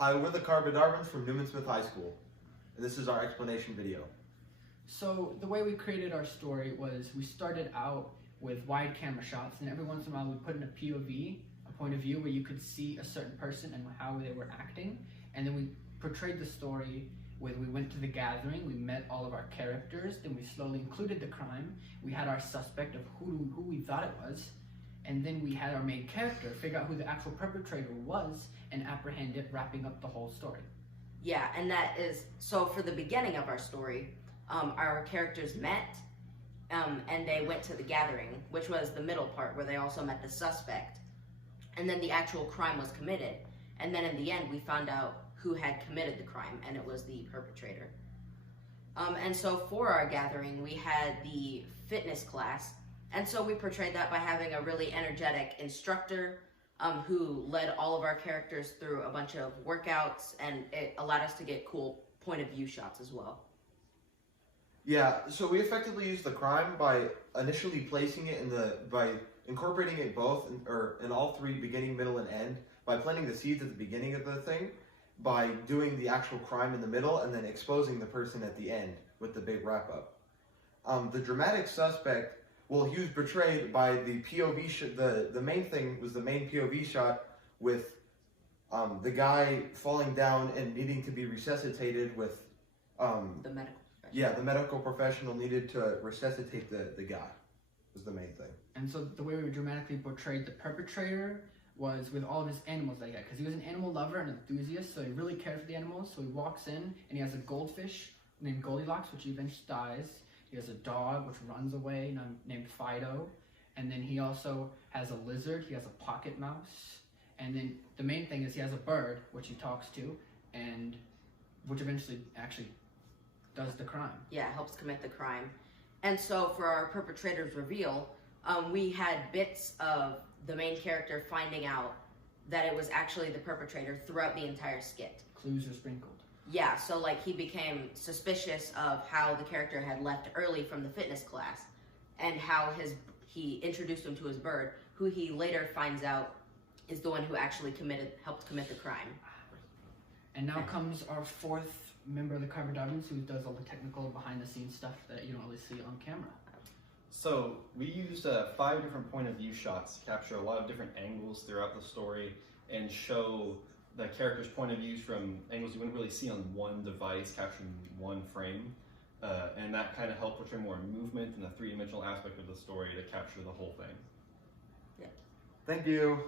Hi, we're the Caarbadarbons from Newman Smith High School, and this is our explanation video. So the way we created our story was we started out with wide camera shots, and every once in a while we put in a POV, a point of view, where you could see a certain person and how they were acting, and then we portrayed the story with, we went to the gathering, we met all of our characters, then we slowly included the crime, we had our suspect of who we thought it was, and then we had our main character figure out who the actual perpetrator was and apprehend it, wrapping up the whole story. Yeah, and that is, so for the beginning of our story, our characters met and they went to the gathering, which was the middle part where they also met the suspect. And then the actual crime was committed. And then in the end, we found out who had committed the crime, and it was the perpetrator. And so for our gathering, we had the fitness class. And so we portrayed that by having a really energetic instructor who led all of our characters through a bunch of workouts, and it allowed us to get cool point of view shots as well. Yeah, so we effectively used the crime by initially placing it by incorporating it both, in all three, beginning, middle, and end, by planting the seeds at the beginning of the thing, by doing the actual crime in the middle, and then exposing the person at the end with the big wrap-up. The dramatic suspect, well, he was portrayed by the POV shot. The main thing was the main POV shot with the guy falling down and needing to be resuscitated with The medical professional. Yeah, the medical professional needed to resuscitate the guy, was the main thing. And so the way we dramatically portrayed the perpetrator was with all of his animals that he had, because he was an animal lover and enthusiast, so he really cared for the animals. So he walks in and he has a goldfish named Goldilocks, which eventually dies. He has a dog which runs away named Fido, and then he also has a lizard. He has a pocket mouse, and then the main thing is he has a bird which he talks to, and which eventually actually does the crime. Yeah, helps commit the crime. And so for our perpetrator's reveal, we had bits of the main character finding out that it was actually the perpetrator throughout the entire skit. Clues are sprinkled. Yeah, so like he became suspicious of how the character had left early from the fitness class, and how he introduced him to his bird, who he later finds out is the one who actually helped commit the crime. And now comes our fourth member of the Caarbadarbons, who does all the technical behind-the-scenes stuff that you don't really see on camera. So we used 5 different point of view shots to capture a lot of different angles throughout the story and show the character's point of views from angles you wouldn't really see on one device, capturing one frame. And that kind of helped portray more movement and the three-dimensional aspect of the story to capture the whole thing. Yeah. Thank you.